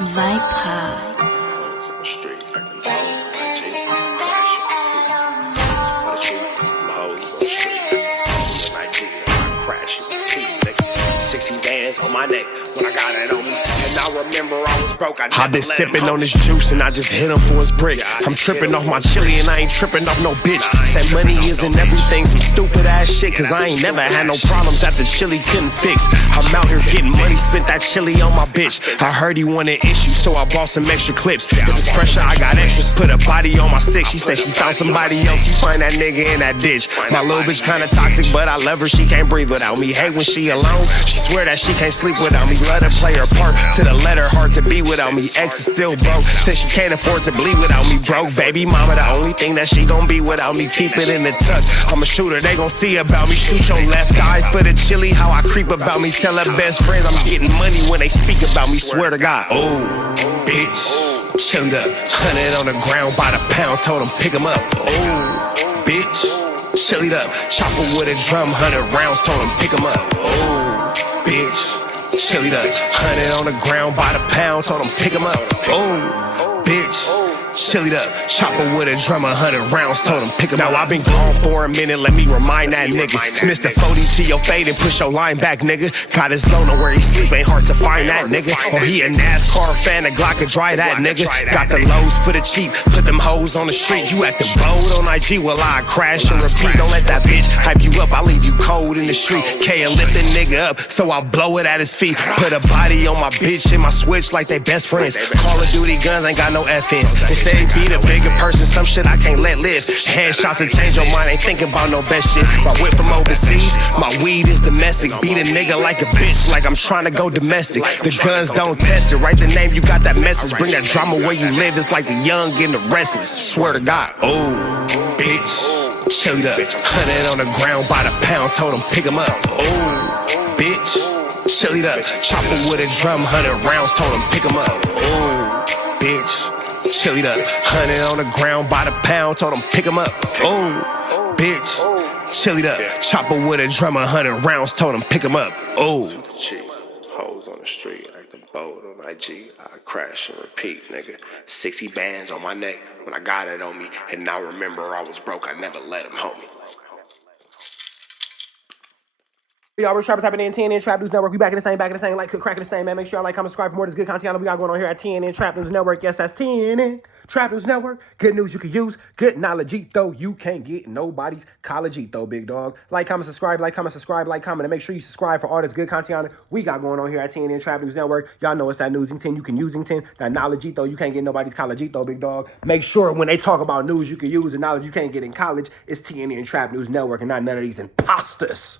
Viper. On my neck when I got it on me, and I remember I was broke. I've been sipping on this juice and I just hit him for his brick. I'm tripping off my chili and I ain't tripping off no bitch. Said money isn't everything, some stupid ass shit. Cause I ain't never had no problems that the chili couldn't fix. I'm out here getting money, spent that chili on my bitch. I heard he wanted issues, so I bought some extra clips. If it's pressure, I got extras, put a body on my stick. She said she found somebody else, she find that nigga in that ditch. My little bitch kinda toxic, but I love her, she can't breathe without me. Hate when she alone, she swear that she can't sleep without me. Let her play her part to the letter, hard to be without me. Ex is still broke, said she can't afford to bleed without me. Broke baby mama, the only thing that she gon' be without me. Keep it in the tuck, I'm a shooter, they gon' see about me. Shoot your left eye for the chili, how I creep about me. Tell her best friends I'm getting money when they speak about me. Swear to God, oh, bitch, chilled up, 100 on the ground by the pound, told him pick him up. Oh, bitch, chilled up, chopper with a drum, 100 rounds, told him pick him up. Oh, bitch, chilled up, 100 on the ground by the pound, told him pick him up. Oh, bitch, chilled up, chopper with a drum, 100 rounds, told him pick him up. Now I've been gone for a minute, let me remind that nigga. Mr. 40 to your fade and push your line back, nigga. Got his zone where he sleep, ain't hard to find that nigga. Or he a NASCAR fan, a Glock could dry that nigga. Got the lows for the cheap, put them hoes on the street. You acting bold on IG, well I crash and repeat. Don't let that bitch hype you up, I leave you cold in the street. K lift the nigga up, so I'll blow it at his feet. Put a body on my bitch and my switch like they best friends. Call of Duty guns ain't got no FNs. They say be the bigger person, some shit I can't let live. Headshots to change your mind, ain't thinking about no best shit. My whip from overseas, my weed is domestic. Beat a nigga like a bitch, like I'm trying to go domestic. The guns don't test it, write the name, you got that message. Bring that drama where you live, it's like the young and the restless. Swear to God, oh, bitch, chilled up, 100 on the ground by the pound, told him pick him up. Oh, bitch, chilled up, chopper with a drum, 100 rounds, told him pick him up. Oh, bitch, chilled up, 100 on the ground by the pound, told him pick him up. Oh, bitch, chilled up, chopper with a drum, 100 rounds, told him pick him up. Oh, hoes on the street, acting bold on IG, I crash and repeat, nigga. 60 bands on my neck when I got it on me, and I remember I was broke, I never let him homie. Y'all, we're Trappers tapping in TNN Trap News Network. We back in the same, like cracking the same, man. Make sure y'all like, comment, subscribe for more of this good content we got going on here at TNN Trap News Network. Yes, that's TNN Trap News Network. Good news you can use, good knowledge though. You can't get nobody's college though, big dog. Like, comment, subscribe, like, comment, subscribe, like, comment, and make sure you subscribe for all this good content we got going on here at TNN Trap News Network. Y'all know it's that newsington you can usington, that knowledge though. You can't get nobody's college though, big dog. Make sure when they talk about news you can use and knowledge you can't get in college, it's TNN Trap News Network and not none of these imposters.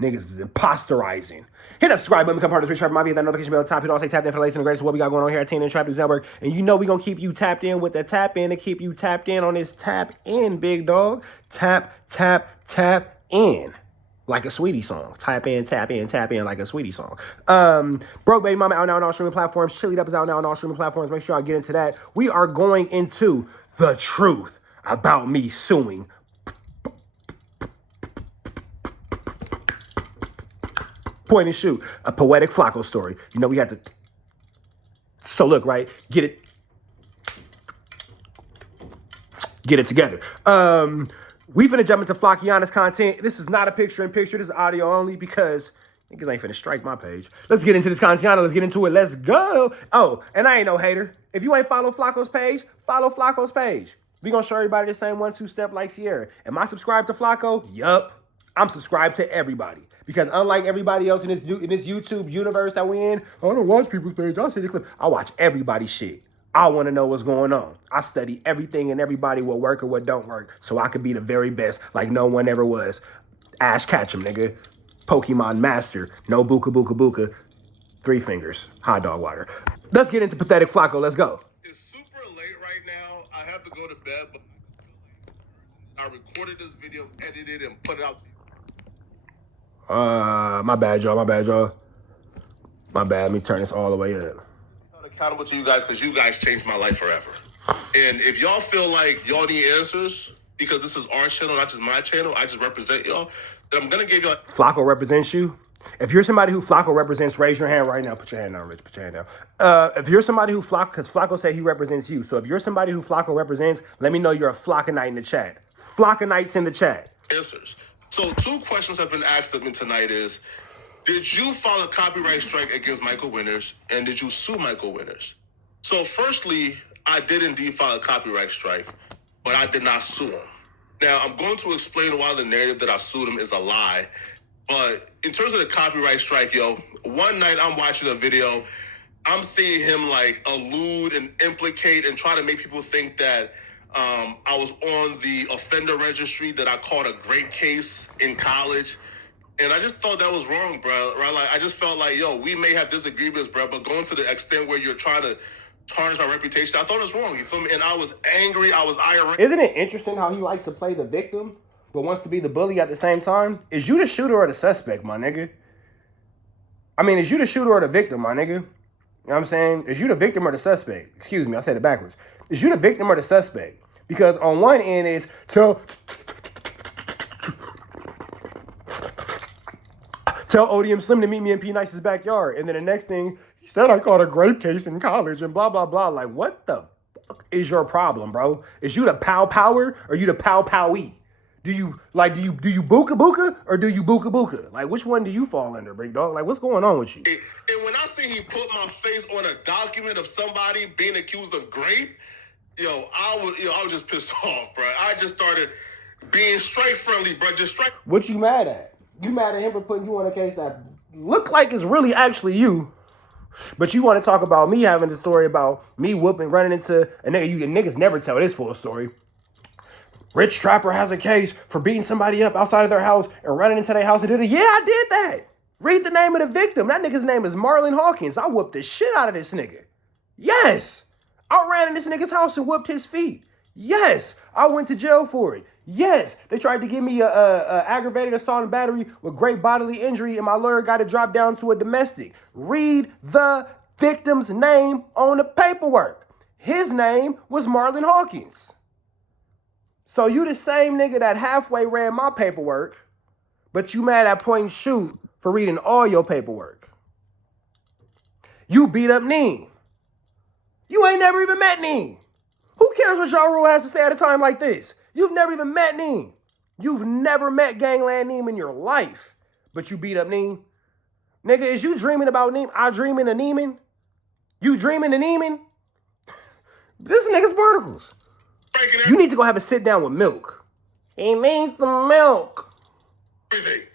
Niggas is imposterizing. Hit that subscribe button, become part of this rich rapper mafia. That notification bell at the top. Hit all say tap in for the latest and the greatest of what we got going on here at TNN Trap News Network. And you know we gonna keep you tapped in with the tap in to keep you tapped in on this tap in, big dog. Tap, tap, tap in. Like a Sweetie song. Tap in, tap in, tap in like a Sweetie song. Broke Baby Mama out now on all streaming platforms. Chillied Up is out now on all streaming platforms. Make sure I get into that. We are going into the truth about me suing point and shoot, a poetic Flakko story. You know, we had to, so look, right, get it together. We finna jump into Flakkiana's content. This is not a picture-in-picture, this is audio only because niggas ain't finna strike my page. Let's get into this content, let's get into it, let's go. Oh, and I ain't no hater. If you ain't follow Flakko's page, follow Flakko's page. We gonna show everybody the same 1-2 step like Sierra. Am I subscribed to Flakko? Yup. I'm subscribed to everybody. Because unlike everybody else in this YouTube universe that we in, I don't watch people's page, I'll see the clip. I watch everybody's shit. I want to know what's going on. I study everything and everybody, what work or what don't work, so I could be the very best like no one ever was. Ash Ketchum, nigga. Pokemon Master. No buka buka buka. 3 fingers. Hot dog water. Let's get into pathetic Flakko. Let's go. It's super late right now. I have to go to bed, but I recorded this video, edited, and put it out. My bad, y'all. My bad. Let me turn this all the way up. I'm accountable to you guys because you guys changed my life forever. And if y'all feel like y'all need answers, because this is our channel, not just my channel, I just represent y'all, then I'm going to give y'all... Flakko represents you? If you're somebody who Flakko represents, raise your hand right now. Put your hand down, Rich. Put your hand down. If you're somebody who Flakko, because Flakko said he represents you. So if you're somebody who Flakko represents, let me know you're a Flakkonite in the chat. Flakkonites in the chat. Answers. So 2 questions have been asked of me tonight is, did you file a copyright strike against Michael Winters, and did you sue Michael Winters? So firstly, I did indeed file a copyright strike, but I did not sue him. Now, I'm going to explain why the narrative that I sued him is a lie. But in terms of the copyright strike, yo, one night I'm watching a video, I'm seeing him like allude and implicate and try to make people think that I was on the offender registry, that I caught a great case in college. And I just thought that was wrong, bro. Right? Like, I just felt like, yo, we may have disagreements, bro, but going to the extent where you're trying to tarnish my reputation, I thought it was wrong. You feel me? And I was angry. I was irate. Isn't it interesting how he likes to play the victim, but wants to be the bully at the same time? Is you the shooter or the suspect, my nigga? I mean, is you the shooter or the victim, my nigga? You know what I'm saying? Is you the victim or the suspect? Excuse me, I said it backwards. Is you the victim or the suspect? Because on one end is tell ODM Slim to meet me in P Nice's backyard. And then the next thing, he said I caught a grape case in college and blah, blah, blah. Like, what the fuck is your problem, bro? Is you the pow power or you the pow powy? Do you booka booka or do you booka booka? Like, which one do you fall under, big dog? Like, what's going on with you? And when I see he put my face on a document of somebody being accused of grape, I was just pissed off, bro. I just started being straight friendly, bro. Just straight. What you mad at? You mad at him for putting you on a case that look like it's really actually you, but you want to talk about me having the story about me running into a nigga. The niggas never tell this full story. Rich Trapper has a case for beating somebody up outside of their house and running into their house and did it. Yeah, I did that. Read the name of the victim. That nigga's name is Marlon Hawkins. I whooped the shit out of this nigga. Yes. I ran in this nigga's house and whooped his feet. Yes. I went to jail for it. Yes. They tried to give me a aggravated assault and battery with great bodily injury, and my lawyer got it dropped down to a domestic. Read the victim's name on the paperwork. His name was Marlon Hawkins. So you the same nigga that halfway read my paperwork, but you mad at point and shoot for reading all your paperwork. You beat up Neem. You ain't never even met Neem. Who cares what Ja Rule has to say at a time like this? You've never even met Neem. You've never met Gangland Neem in your life, but you beat up Neem. Nigga, is you dreaming about Neem? I dreaming of Neeman? You dreaming of Neeman? This nigga's particles. You need to go have a sit down with Milk. He needs some milk. Everything.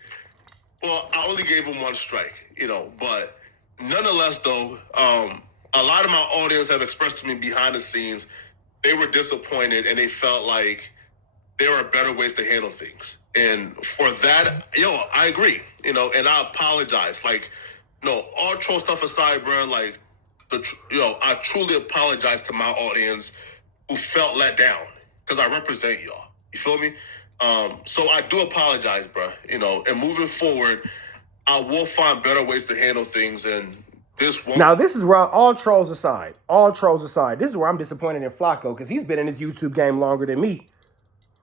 Well, I only gave him 1 strike, but nonetheless, though, a lot of my audience have expressed to me behind the scenes, they were disappointed and they felt like there are better ways to handle things. And for that, I agree, and I apologize. Like, all troll stuff aside, bro, like, I truly apologize to my audience who felt let down, because I represent y'all. You feel me? So I do apologize, bro. And moving forward, I will find better ways to handle things, and this won't. Now, this is where all trolls aside, this is where I'm disappointed in Flakko, because he's been in this YouTube game longer than me.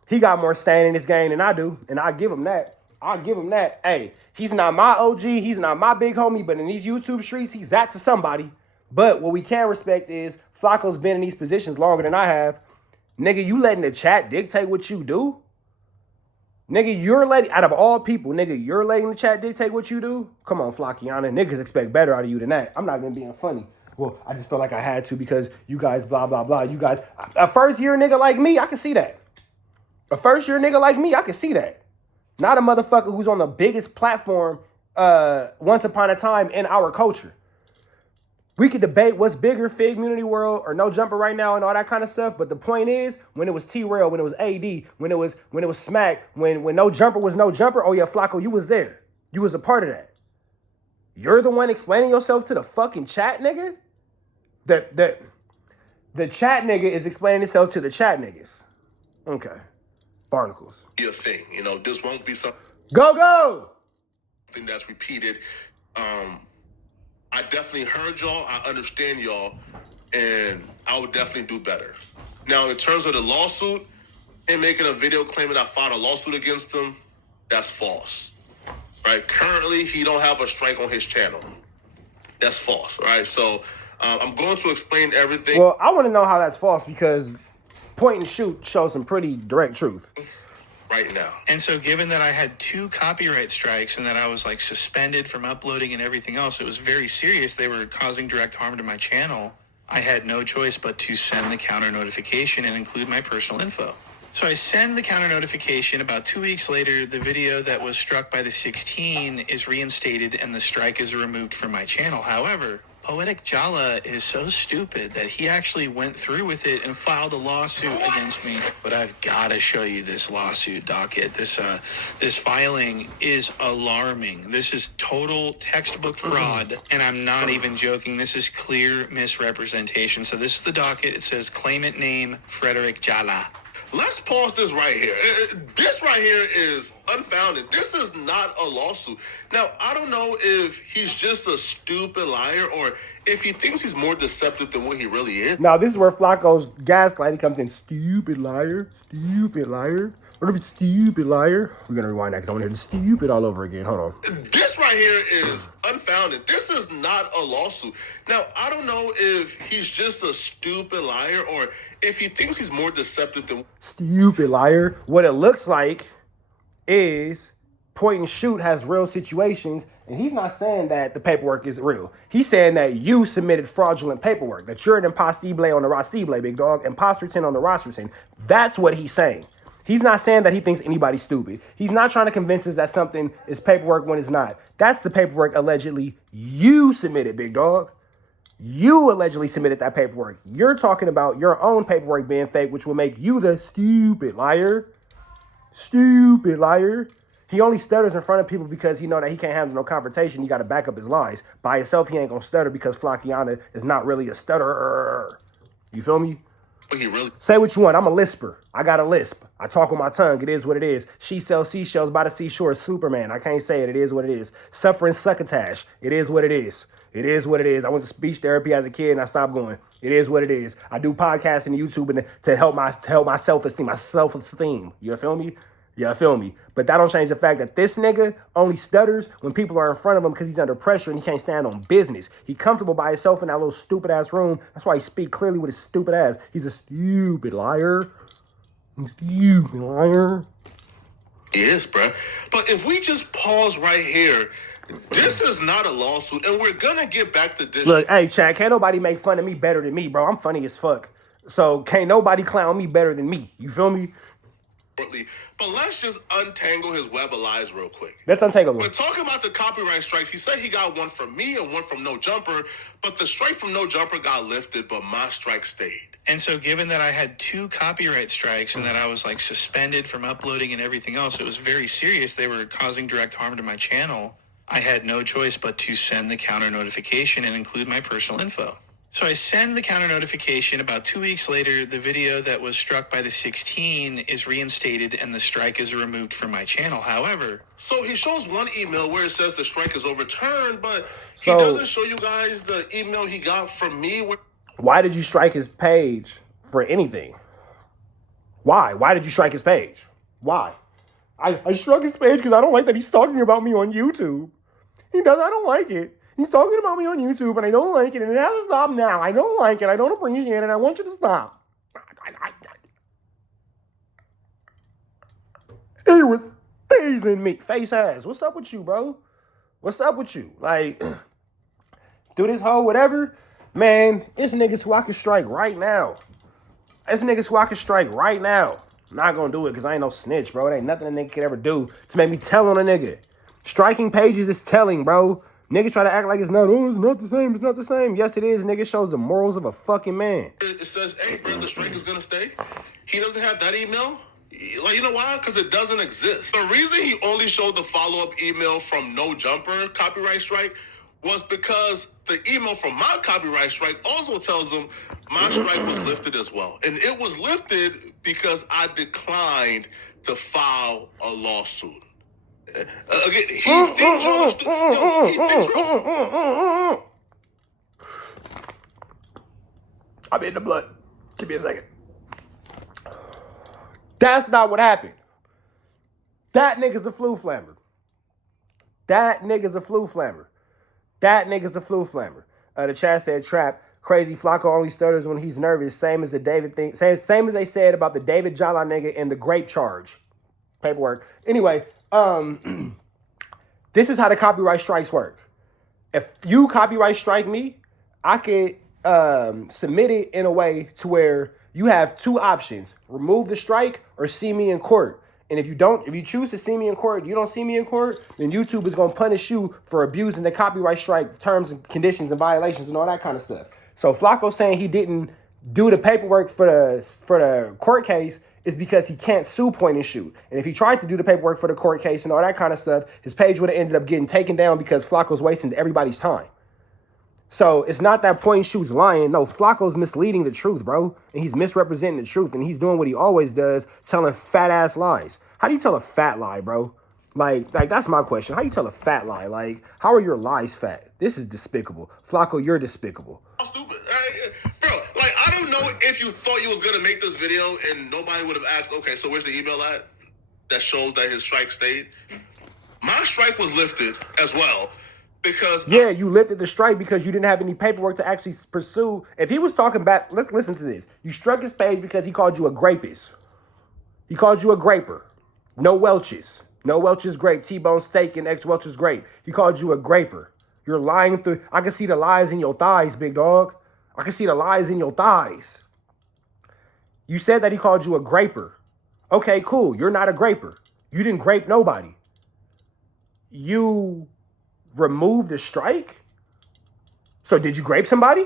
He got more staying in this game than I do, and I give him that. Hey, he's not my OG, he's not my big homie, but in these YouTube streets, he's that to somebody. But what we can respect is Flakko's been in these positions longer than I have. Nigga, you letting the chat dictate what you do? Nigga, you're letting, out of all people, nigga, you're letting the chat dictate what you do? Come on, Flackiana. Niggas expect better out of you than that. I'm not even being funny. Well, I just felt like I had to because you guys blah, blah, blah. You guys, a first-year nigga like me, I can see that. A first-year nigga like me, I can see that. Not a motherfucker who's on the biggest platform once upon a time in our culture. We could debate what's bigger, Fig Community World or No Jumper right now and all that kind of stuff. But the point is, when it was T-Rail, when it was AD, when it was Smack, when No Jumper was No Jumper, oh yeah, Flakko, you was there. You was a part of that. You're the one explaining yourself to the fucking chat nigga? The chat nigga is explaining himself to the chat niggas. Okay. Barnacles. Be a thing, this won't be something. Go! Something that's repeated. I definitely heard y'all, I understand y'all, and I would definitely do better. Now, in terms of the lawsuit, and making a video claiming I filed a lawsuit against them, that's false. right? Currently, he don't have a strike on his channel. That's false, right? So I'm going to explain everything. Well, I want to know how that's false because point and shoot shows some pretty direct truth. Right now. And so given that I had 2 copyright strikes and that I was like suspended from uploading and everything else, it was very serious. They were causing direct harm to my channel. I had no choice but to send the counter notification and include my personal info. So I send the counter notification. About 2 weeks later, the video that was struck by the 16 is reinstated and the strike is removed from my channel. However, Poetic Jala is so stupid that he actually went through with it and filed a lawsuit against me. But I've got to show you this lawsuit docket. This filing is alarming. This is total textbook fraud, and I'm not even joking. This is clear misrepresentation. So this is the docket. It says claimant name Frederick Jala. Let's pause this right here. This right here is unfounded. This is not a lawsuit. Now, I don't know if he's just a stupid liar or if he thinks he's more deceptive than what he really is. Now, this is where Flakko's gaslighting comes in. Stupid liar. Stupid liar. What if it's stupid liar? We're going to rewind that because I want to hear the stupid all over again. Hold on. This right here is unfounded. This is not a lawsuit. Now, I don't know if he's just a stupid liar or if he thinks he's more deceptive than... Stupid liar. What it looks like is point and shoot has real situations, and he's not saying that the paperwork is real. He's saying that you submitted fraudulent paperwork, that you're an impostible on the rostible, big dog, imposter 10 on the roster 10. That's what he's saying. He's not saying that he thinks anybody's stupid. He's not trying to convince us that something is paperwork when it's not. That's the paperwork allegedly you submitted, big dog. You allegedly submitted that paperwork. You're talking about your own paperwork being fake, which will make you the stupid liar. Stupid liar. He only stutters in front of people because he know that he can't handle no confrontation. He got to back up his lies. By himself, he ain't going to stutter because Flackiana is not really a stutterer. You feel me? He really... Say what you want. I'm a lisper. I got a lisp. I talk with my tongue. It is what it is. She sells seashells by the seashore. Superman. I can't say it. It is what it is. Suffering succotash. It is what it is. It is what it is. I went to speech therapy as a kid and I stopped going. It is what it is. I do podcasts and YouTube and to help my self-esteem. My self-esteem. You feel me? You feel me? But that don't change the fact that this nigga only stutters when people are in front of him because he's under pressure and he can't stand on business. He comfortable by himself in that little stupid ass room. That's why he speak clearly with his stupid ass. He's a stupid liar. Stupid liar. He is, bro. But if we just pause right here, this is not a lawsuit, and we're gonna get back to this. Look, hey, Chad, can't nobody make fun of me better than me, bro. I'm funny as fuck. So can't nobody clown me better than me. You feel me? But let's just untangle his web of lies real quick. Let's untangle We're them. talking about the copyright strikes. He said he got one from me and one from No Jumper, but the strike from No Jumper got lifted, but my strike stayed. And so given that I had 2 copyright strikes and that I was like suspended from uploading and everything else, it was very serious. They were causing direct harm to my channel. I had no choice but to send the counter notification and include my personal info. So I send the counter notification. About 2 weeks later, the video that was struck by the 16 is reinstated and the strike is removed from my channel. However, so he shows one email where it says the strike is overturned, but he So- doesn't show you guys the email he got from me. Why did you strike his page for anything? Why? Why did you strike his page? Why? I struck his page because I don't like that he's talking about me on YouTube. He does. I don't like it. He's talking about me on YouTube, and I don't like it, and it has to stop now. I don't like it. I don't appreciate it, and I want you to stop. He was phasing me. Face ass. What's up with you, bro? What's up with you? Like, do this whole whatever. Man, it's niggas who I can strike right now. It's niggas who I can strike right now. I'm not gonna do it because I ain't no snitch, bro. It ain't nothing a nigga could ever do to make me tell on a nigga. Striking pages is telling, bro. Niggas try to act like it's not the same, it's not the same. Yes, it is. Nigga shows the morals of a fucking man. It says, hey, bro, the strike is gonna stay. He doesn't have that email. Like, you know why? Because it doesn't exist. The reason he only showed the follow-up email from No Jumper copyright strike was because the email from my copyright strike also tells him my strike was lifted as well. And it was lifted because I declined to file a lawsuit. Again, he thinks you're he thinks you're... I'm in the blood. Give me a second. That's not what happened. That nigga's a flu flammer. That nigga's a flu flammer. That nigga's a flu flammer. The chat said trap. Crazy Flakko only stutters when he's nervous. Same as the David thing. Same as they said about the David Jala nigga and the grape charge. Paperwork. Anyway, this is how the copyright strikes work. If you copyright strike me, I could submit it in a way to where you have two options: remove the strike or see me in court. And if you choose to see me in court, you don't see me in court, then YouTube is gonna punish you for abusing the copyright strike terms and conditions and violations and all that kind of stuff. So Flakko saying he didn't do the paperwork for the court case is because he can't sue point and shoot. And if he tried to do the paperwork for the court case and all that kind of stuff, his page would have ended up getting taken down because Flakko's wasting everybody's time. So it's not that point and shoot's lying. No, Flakko's misleading the truth, bro. And he's misrepresenting the truth. And he's doing what he always does, telling fat ass lies. How do you tell a fat lie, bro? Like that's my question. How do you tell a fat lie? Like, how are your lies fat? This is despicable. Flakko, you're despicable. Stupid. Bro, like, I don't know if you thought you was going to make this video and nobody would have asked, okay, so where's the email at that shows that his strike stayed? My strike was lifted as well. Because yeah, you lifted the strike because you didn't have any paperwork to actually pursue. If he was talking back, let's listen to this. You struck his page because he called you a grapist. He called you a graper. No Welch's. No Welch's grape. T-bone steak and ex Welch's grape. He called you a graper. You're lying through. I can see the lies in your thighs, big dog. I can see the lies in your thighs. You said that he called you a graper. Okay, cool. You're not a graper. You didn't grape nobody. You remove the strike? So did you grape somebody?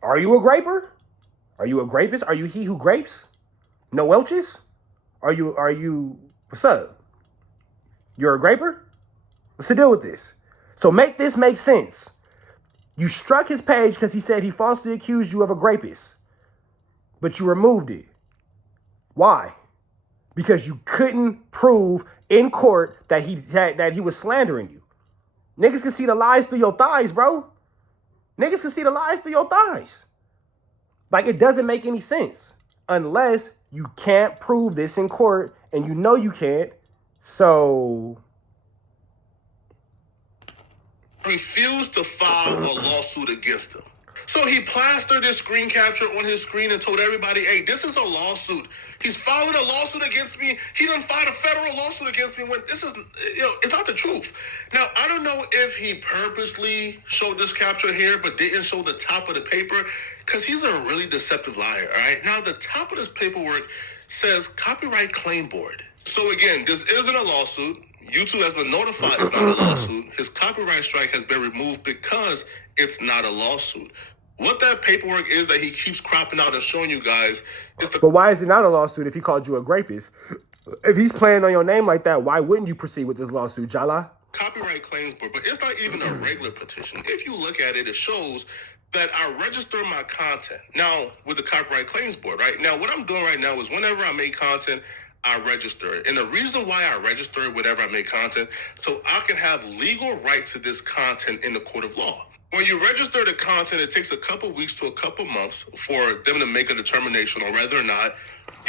Are you a graper? Are you a grapist? Are you he who grapes? No Welch's? Are you, what's up? You're a graper? What's the deal with this? So make this make sense. You struck his page because he said he falsely accused you of a grapist, but you removed it. Why? Because you couldn't prove in court that he was slandering you. Niggas can see the lies through your thighs, bro. Niggas can see the lies through your thighs. Like, it doesn't make any sense unless you can't prove this in court, and you know you can't. So refused to file a lawsuit against him. So he plastered this screen capture on his screen and told everybody, hey, this is a lawsuit. He's filing a lawsuit against me. He done filed a federal lawsuit against me when this is, it's not the truth. Now, I don't know if he purposely showed this capture here, but didn't show the top of the paper, because he's a really deceptive liar, all right? Now, the top of this paperwork says Copyright Claim Board. So again, this isn't a lawsuit. YouTube has been notified it's not a lawsuit. His copyright strike has been removed because it's not a lawsuit. What that paperwork is that he keeps cropping out and showing you guys is the... But why is it not a lawsuit if he called you a grapist? If he's playing on your name like that, why wouldn't you proceed with this lawsuit, Jala? Copyright Claims Board, but it's not even a regular petition. If you look at it, it shows that I register my content. Now, with the Copyright Claims Board, right? Now, what I'm doing right now is whenever I make content, I register it. And the reason why I register it whenever I make content, so I can have legal right to this content in the court of law. When you register the content, it takes a couple weeks to a couple months for them to make a determination on whether or not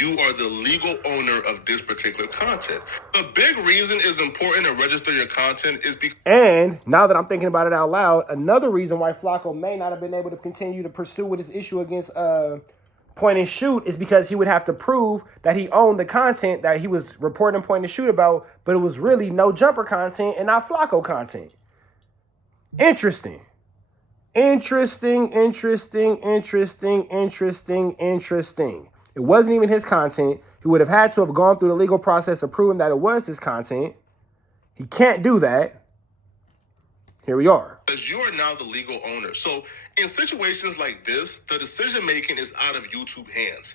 you are the legal owner of this particular content. The big reason it's important to register your content is because... And now that I'm thinking about it out loud, another reason why Flakko may not have been able to continue to pursue with his issue against point and shoot is because he would have to prove that he owned the content that he was reporting point and shoot about, but it was really no jumper content and not Flakko content. Interesting. Interesting. It wasn't even his content. He would have had to have gone through the legal process of proving that it was his content. He can't do that. Here we are. Because you are now the legal owner. So in situations like this, the decision making is out of YouTube hands.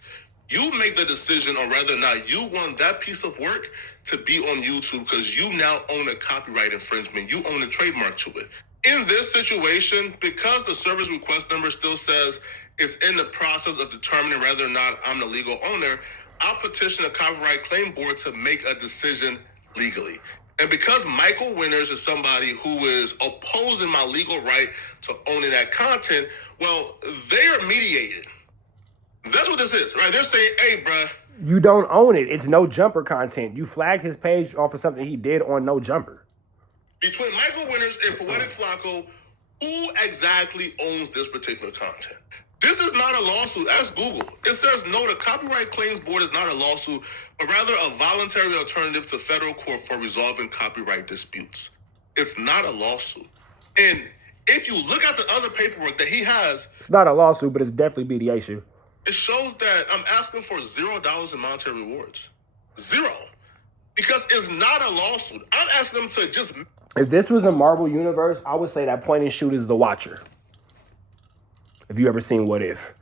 You make the decision on whether or not you want that piece of work to be on YouTube because you now own a copyright infringement. You own a trademark to it. In this situation, because the service request number still says it's in the process of determining whether or not I'm the legal owner, I'll petition the Copyright Claim Board to make a decision legally. And because Michael Winters is somebody who is opposing my legal right to owning that content, well, they are mediated. That's what this is, right? They're saying, hey, bruh. You don't own it. It's no jumper content. You flagged his page off of something he did on no jumper. between Michael Winters and Poetic Flakko, who exactly owns this particular content? This is not a lawsuit. Ask Google. It says no, the Copyright Claims Board is not a lawsuit, but rather a voluntary alternative to federal court for resolving copyright disputes. It's not a lawsuit. And if you look at the other paperwork that he has, it's not a lawsuit, but it's definitely mediation. It shows that I'm asking for $0 in monetary rewards. Zero. Because it's not a lawsuit. I'm asking them to just... If this was a Marvel universe, I would say that point and shoot is the Watcher. If you ever seen What If.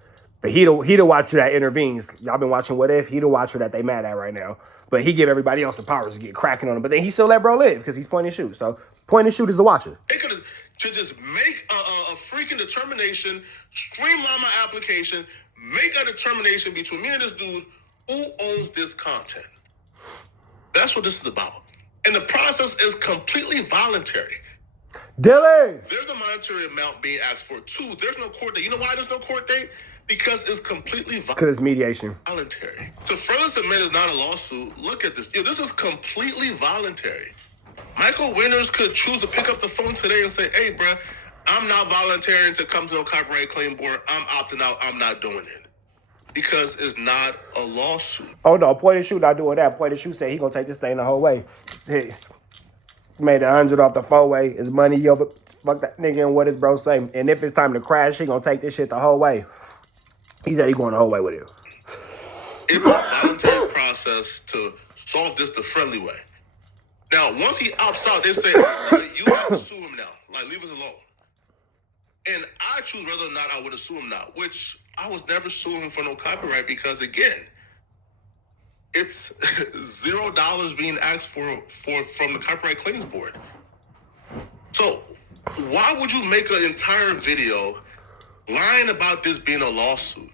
But he the Watcher that intervenes. Y'all been watching What If? He the Watcher that they mad at right now. But he give everybody else the powers to get cracking on him. But then he still let bro live because he's point and shoot. So point and shoot is the Watcher. They could have to just make a freaking determination, streamline my application, make a determination between me and this dude who owns this content. That's what this is about. And the process is completely voluntary. Dylan! There's no monetary amount being asked for. Two, there's no court date. You know why there's no court date? Because it's completely Because it's mediation. voluntary. To further submit is not a lawsuit. Look at this. This is completely voluntary. Michael Winters could choose to pick up the phone today and say, hey, bruh, I'm not volunteering to come to no copyright claim board. I'm opting out. I'm not doing it. Because it's not a lawsuit. Oh, no. Point and shoot not doing that. Point and shoot said he going to take this thing the whole way. He made 100 off the 4-way. His money over. Fuck that nigga and what his bro say. And if it's time to crash, he going to take this shit the whole way. He said he going the whole way with it. It's a voluntary process to solve this the friendly way. Now, once he opts out, they say, you have to sue him now. Like, leave us alone. And I choose whether or not I would sue him now, which I was never suing him for no copyright because, again, it's $0 being asked for from the Copyright Claims Board. So why would you make an entire video lying about this being a lawsuit?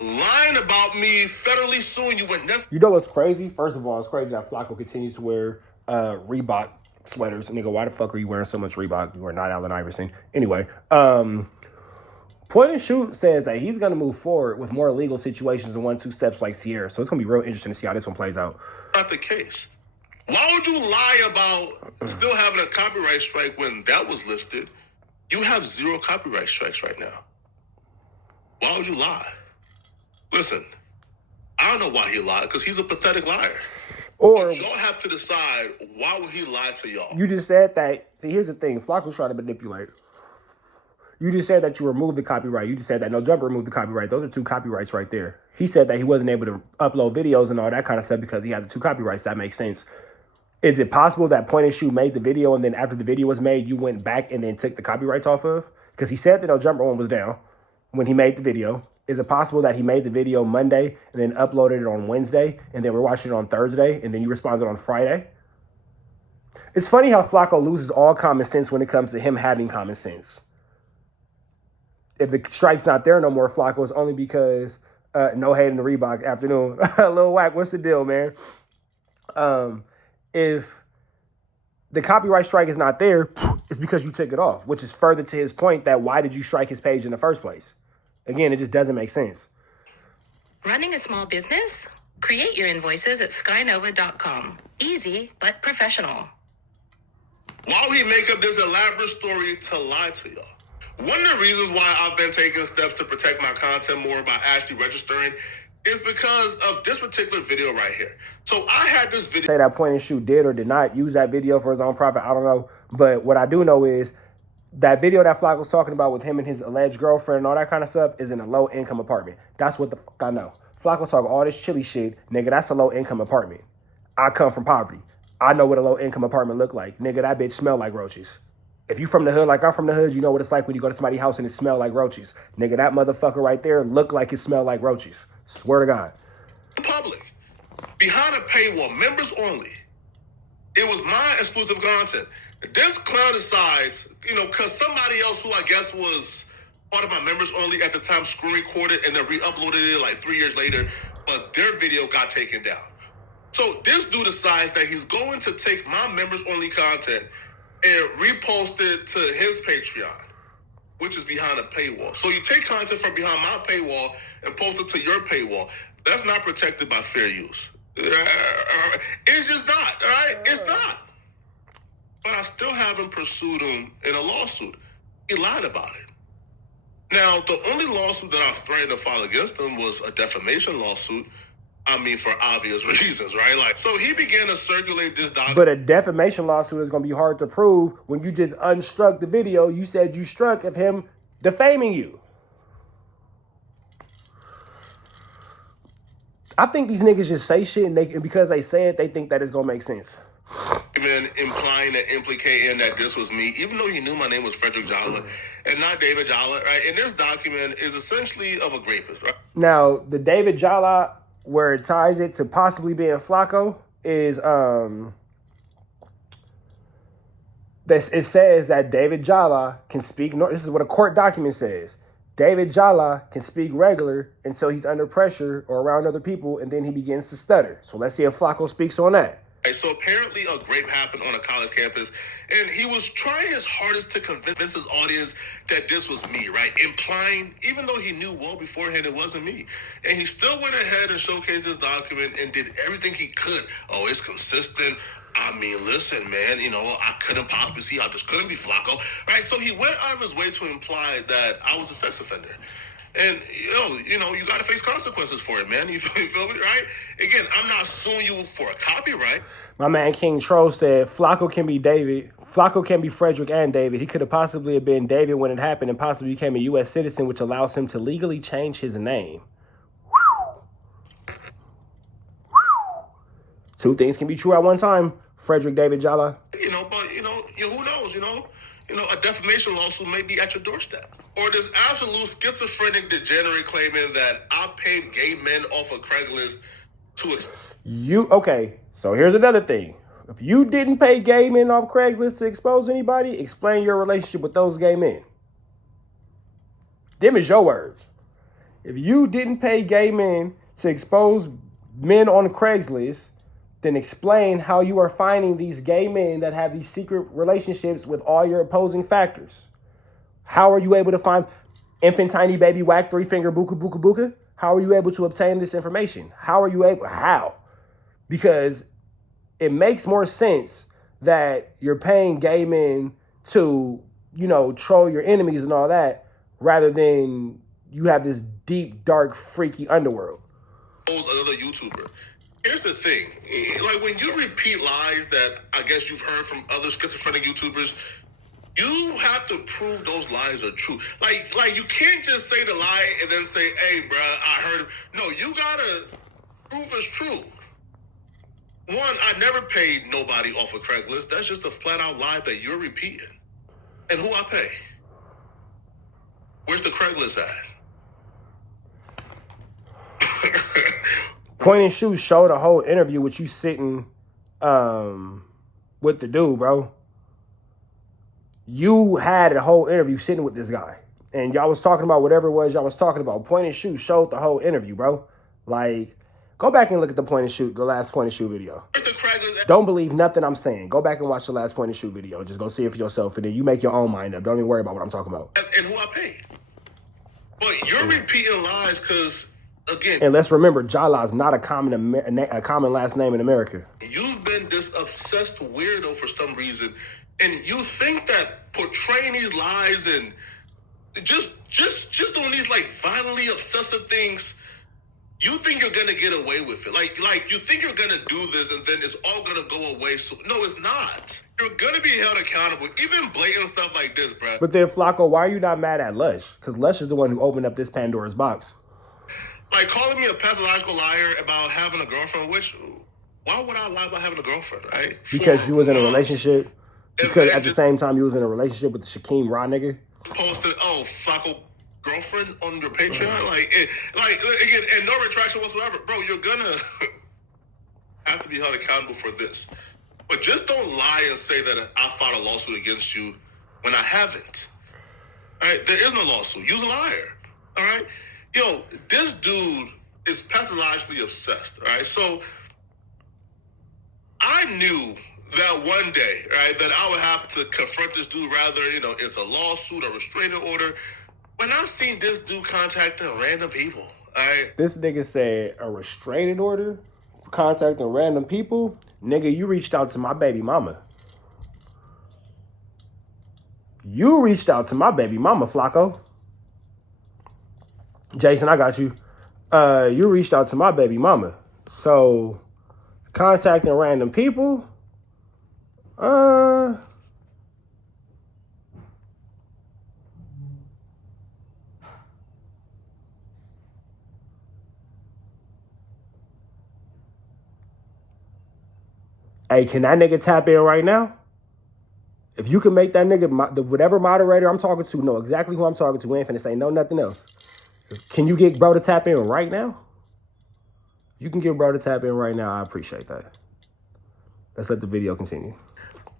Lying about me federally suing you when that's... You know what's crazy? First of all, it's crazy that Flakko continues to wear Reebok sweaters. Nigga, why the fuck are you wearing so much Reebok? You are not Allen Iverson. Anyway, Point and Shoot says that he's going to move forward with more legal situations and 1-2 steps like Sierra. So it's going to be real interesting to see how this one plays out. Not the case. Why would you lie about still having a copyright strike when that was listed? You have 0 copyright strikes right now. Why would you lie? Listen, I don't know why he lied, because he's a pathetic liar. Or but y'all have to decide, why would he lie to y'all? You just said that. See, here's the thing. Flakko's trying to manipulate. You just said that you removed the copyright. You just said that No Jumper removed the copyright. Those are 2 copyrights right there. He said that he wasn't able to upload videos and all that kind of stuff because he had the 2 copyrights. That makes sense. Is it possible that Point and Shoot made the video and then after the video was made, you went back and then took the copyrights off of? Because he said that No Jumper one was down when he made the video. Is it possible that he made the video Monday and then uploaded it on Wednesday and then we're watching it on Thursday and then you responded on Friday? It's funny how Flakko loses all common sense when it comes to him having common sense. If the strike's not there no more, Flakko, is only because no hate in the Reebok afternoon. Lil WACK, what's the deal, man? If the copyright strike is not there, it's because you took it off, which is further to his point that why did you strike his page in the first place? Again, it just doesn't make sense. Running a small business? Create your invoices at skynova.com. Easy, but professional. Why would he make up this elaborate story to lie to y'all? One of the reasons why I've been taking steps to protect my content more by actually registering is because of this particular video right here. So I had this video. Say that Point and Shoot did or did not use that video for his own profit, I don't know. But what I do know is that video that Flakko was talking about with him and his alleged girlfriend and all that kind of stuff is in a low-income apartment. That's what the fuck I know. Flakko talking all this chilly shit. Nigga, that's a low-income apartment. I come from poverty. I know what a low-income apartment look like. Nigga, that bitch smell like roaches. If you from the hood like I'm from the hood, you know what it's like when you go to somebody's house and it smell like roaches. Nigga, that motherfucker right there look like it smell like roaches. Swear to God. Public. Behind a paywall, members only. It was my exclusive content. This clown decides, because somebody else who I guess was part of my members only at the time screen recorded and then re-uploaded it like 3 years later, but their video got taken down. So this dude decides that he's going to take my members only content and repost it to his Patreon, which is behind a paywall. So you take content from behind my paywall and post it to your paywall. That's not protected by fair use. It's just not, all right? It's not. but I still haven't pursued him in a lawsuit. He lied about it. Now, the only lawsuit that I threatened to file against him was a defamation lawsuit. I mean, for obvious reasons, right? Like, so he began to circulate this document. But a defamation lawsuit is going to be hard to prove when you just unstruck the video you said you struck of him defaming you. I think these niggas just say shit and because they say it, they think that it's going to make sense. Implying and implicating that this was me, even though he knew my name was Frederick Jalla and not David Jalla, right? And this document is essentially of a rapist, right? Now, the David Jalla, where it ties it to possibly being Flakko, is it says that David Jalla can speak. This is what a court document says. David Jalla can speak regular until he's under pressure or around other people, and then he begins to stutter. So let's see if Flakko speaks on that. Right, so apparently a rape happened on a college campus, and he was trying his hardest to convince his audience that this was me, right? Implying, even though he knew well beforehand it wasn't me. And he still went ahead and showcased his document and did everything he could. Oh, it's consistent. I mean, listen, man, I couldn't possibly see how this couldn't be Flakko, right? So he went out of his way to imply that I was a sex offender. And, you got to face consequences for it, man. You feel me, right? Again, I'm not suing you for a copyright. My man King Troll said Flakko can be David. Flakko can be Frederick and David. He could have possibly been David when it happened and possibly became a U.S. citizen, which allows him to legally change his name. Two things can be true at one time. Frederick David Jalla. But who knows, a defamation lawsuit may be at your doorstep. Or this absolute schizophrenic degenerate claiming that I paid gay men off of Craigslist to... Okay, so here's another thing. If you didn't pay gay men off Craigslist to expose anybody, explain your relationship with those gay men. Them is your words. If you didn't pay gay men to expose men on Craigslist, then explain how you are finding these gay men that have these secret relationships with all your opposing factors. How are you able to find infant tiny baby WACK 3-finger buka buka buka? How are you able to obtain this information? How? Because it makes more sense that you're paying gay men to, troll your enemies and all that, rather than you have this deep, dark, freaky underworld. Another YouTuber. Here's the thing. Like, when you repeat lies that I guess you've heard from other schizophrenic YouTubers, you have to prove those lies are true. Like you can't just say the lie and then say, hey, bruh, I heard it. No, you gotta prove it's true. One, I never paid nobody off of Craigslist. That's just a flat-out lie that you're repeating. And who I pay? Where's the Craigslist at? Point and Shoot showed a whole interview with you sitting with the dude, bro. You had a whole interview sitting with this guy. And y'all was talking about whatever it was y'all was talking about. Point and Shoot showed the whole interview, bro. Like, go back and look at the last Point and Shoot video. Don't believe nothing I'm saying. Go back and watch the last Point and Shoot video. Just go see it for yourself, and then you make your own mind up. Don't even worry about what I'm talking about. And who I paid. But you're repeating lies because, again... And let's remember, Jalla is not a common last name in America. You've been this obsessed weirdo for some reason, and you think that portraying these lies and just doing these, like, violently obsessive things... You think you're gonna get away with it. Like you think you're gonna do this and then it's all gonna go away. So no, it's not. You're gonna be held accountable. Even blatant stuff like this, bro. But then, Flakko, why are you not mad at Lush? Because Lush is the one who opened up this Pandora's box. Like, calling me a pathological liar about having a girlfriend, why would I lie about having a girlfriend, right? Because you was in a relationship. Because at the same time you was in a relationship with the Shaquem Raw nigga. Posted, Flakko girlfriend on your Patreon, like again, and no retraction whatsoever, bro. You're gonna have to be held accountable for this, but just don't lie and say that I filed a lawsuit against you when I haven't. All right, there is no lawsuit. You're a liar. All right, this dude is pathologically obsessed. All right, so I knew that one day, right, that I would have to confront this dude. Rather, it's a lawsuit or restraining order. When I seen this dude contacting random people, all right? This nigga said a restraining order, contacting random people. Nigga, you reached out to my baby mama. You reached out to my baby mama, Flakko. Jason, I got you. You reached out to my baby mama. So, contacting random people, hey, can that nigga tap in right now? If you can make that nigga, whatever moderator I'm talking to, know exactly who I'm talking to, we ain't finna say no nothing else. Can you get bro to tap in right now? You can get bro to tap in right now. I appreciate that. Let's let the video continue.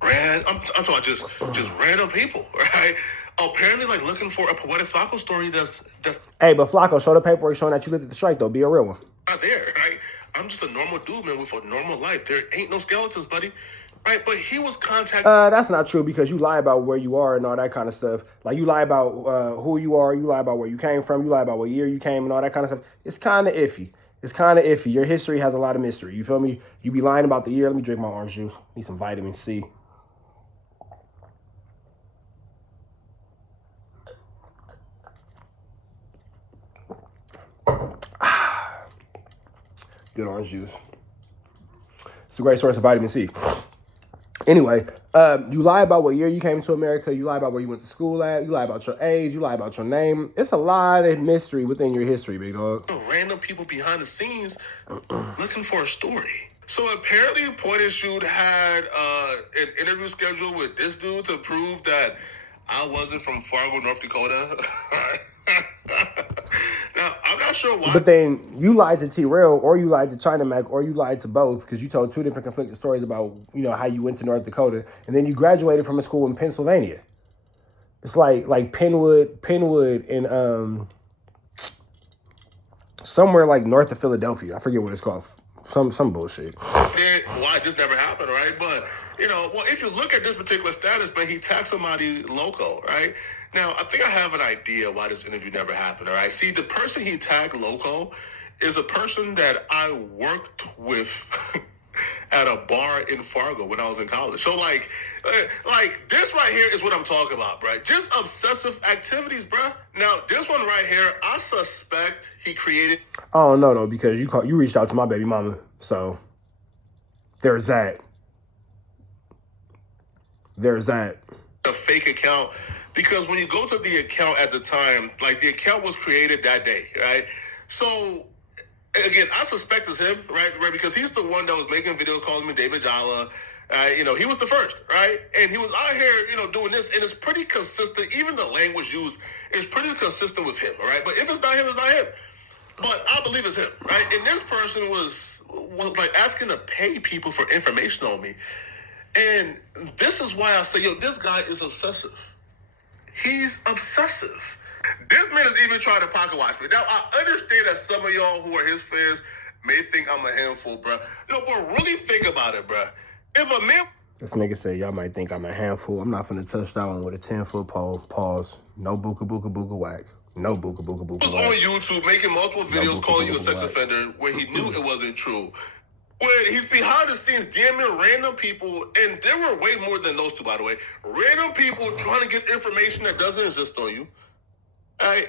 I'm talking about just random people, right? Apparently, like looking for a poetic Flakko story that's Hey, but Flakko, show the paperwork showing that you lived at the strike, though. Be a real one. not there, right? I'm just a normal dude, man, with a normal life. There ain't no skeletons, buddy, right? But he was contacted. That's not true because you lie about where you are and all that kind of stuff. Like you lie about who you are, you lie about where you came from, you lie about what year you came and all that kind of stuff. It's kind of iffy. It's kind of iffy. Your history has a lot of mystery. You feel me? You be lying about the year. Let me drink my orange juice. Need some vitamin C. Good orange juice. It's a great source of vitamin C. Anyway, you lie about what year you came to America. You lie about where you went to school at. You lie about your age. You lie about your name. It's a lot of mystery within your history, big dog. Random people behind the scenes looking for a story. So apparently, POETIK had an interview scheduled with this dude to prove that I wasn't from Fargo, North Dakota. Now, I'm not sure why. But then you lied to T-Rail, or you lied to China Mac, or you lied to both because you told two different conflicting stories about, you know, how you went to North Dakota, and then you graduated from a school in Pennsylvania. It's like Penwood in somewhere like north of Philadelphia. I forget what it's called. Some bullshit. Why this never happened, right? But, you know, well, if you look at this particular status, but he tagged somebody local, right? Now, I think I have an idea why this interview never happened, all right? See, the person he tagged local is a person that I worked with at a bar in Fargo when I was in college. So, like this right here is what I'm talking about, bro. Just obsessive activities, bro. Now, this one right here, I suspect he created. I don't know, though, because you reached out to my baby mama, so there's that. There's that. A fake account, because when you go to the account at the time, like the account was created that day, right? So again, I suspect it's him, right? Because he's the one that was making videos calling me David Jala. You know, he was the first, right? And he was out here, you know, doing this, and it's pretty consistent. Even the language used is pretty consistent with him, all right? But if it's not him, it's not him. But I believe it's him, right? And this person was like asking to pay people for information on me. And this is why I say, yo, this guy is obsessive. He's obsessive. This man is even trying to pocket watch me. Now, I understand that some of y'all who are his fans may think I'm a handful, bro. No, but really think about it, bro. If a man... This nigga said, y'all might think I'm a handful. I'm not finna touch that one with a 10-foot pole. Pause. No booka booka booka whack. No booka booka booka was whack. on YouTube making multiple videos calling you a sex offender when he knew it wasn't true. When he's behind the scenes DMing random people, and there were way more than those two, by the way. Random people trying to get information that doesn't exist on you.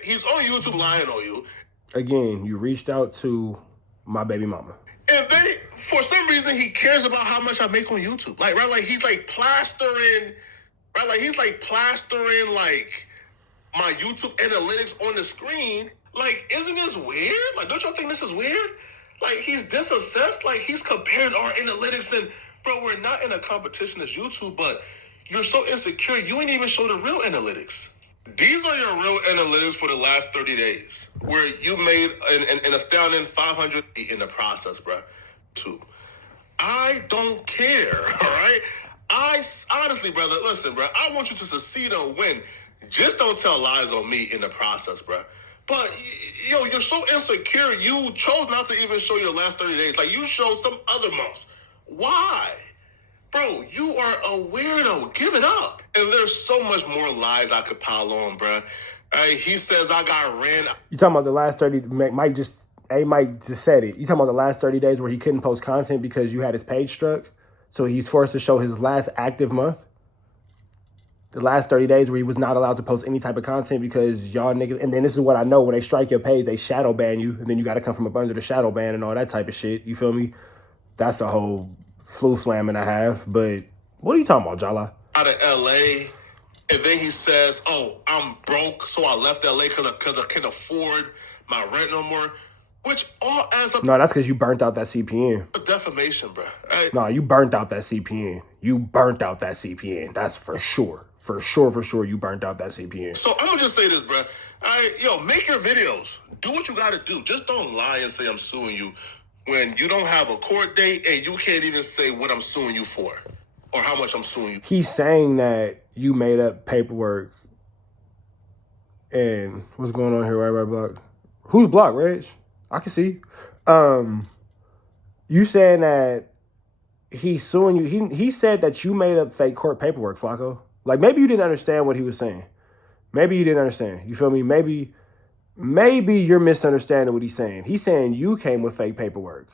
He's on YouTube lying on you. Again, you reached out to my baby mama. And then, for some reason, he cares about how much I make on YouTube. Like, right? Like, he's like plastering, right? Like, he's like plastering, like, my YouTube analytics on the screen. Like, isn't this weird? Like, don't y'all think this is weird? Like, he's this obsessed. Like, he's comparing our analytics. And, bro, we're not in a competition as YouTube, but you're so insecure, you ain't even show the real analytics. These are your real analytics for the last 30 days, where you made an astounding 500 in the process, bro. Too. I don't care, all right? I honestly, brother, listen, bro, I want you to succeed and win. Just don't tell lies on me in the process, bro. But, yo, you're so insecure, you chose not to even show your last 30 days. Like, you showed some other months. Why? Bro, you are a weirdo. Give it up. And there's so much more lies I could pile on, bro. He says I got ran. You talking about the last 30, Mike just said it. You talking about the last 30 days where he couldn't post content because you had his page struck? So he's forced to show his last active month? the last 30 days where he was not allowed to post any type of content because y'all niggas, and then this is what I know, when they strike your page, they shadow ban you, and then you got to come from up under the shadow ban and all that type of shit. You feel me? That's the whole flu flamming I have. But what are you talking about, Jala? Out of LA, and then he says, "Oh, I'm broke, so I left LA because I can't afford my rent no more," which all adds up. No, that's because you burnt out that CPN. Defamation, bro. Right? No, you burnt out that CPN. You burnt out that CPN. That's for sure. For sure, you burnt out that CPN. So I'm gonna just say this, bro. All right, yo, make your videos. Do what you gotta do. Just don't lie and say I'm suing you when you don't have a court date and you can't even say what I'm suing you for or how much I'm suing you. He's saying that you made up paperwork. And what's going on here? Right, block. Who's blocked, Reg? I can see. You saying that he's suing you. He said that you made up fake court paperwork, Flakko. Like, maybe you didn't understand what he was saying. Maybe you didn't understand. You feel me? Maybe you're misunderstanding what he's saying. He's saying you came with fake paperwork.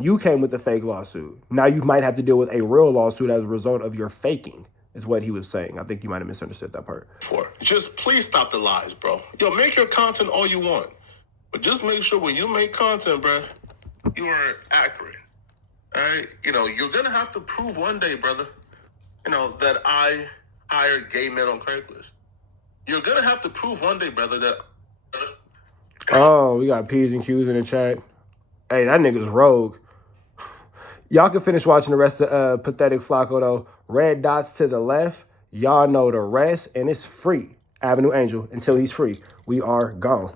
You came with a fake lawsuit. Now you might have to deal with a real lawsuit as a result of your faking, is what he was saying. I think you might have misunderstood that part. Just please stop the lies, bro. Yo, make your content all you want. But just make sure when you make content, bro, you are accurate. All right? You know, you're going to have to prove one day, brother, you know, that I hired gay men on Craigslist. You're going to have to prove one day, brother, that... Oh, we got P's and Q's in the chat. Hey, that nigga's rogue. Y'all can finish watching the rest of Pathetic Flakko, though. Red dots to the left. Y'all know the rest, and it's free. Avenue Angel, until he's free. We are gone.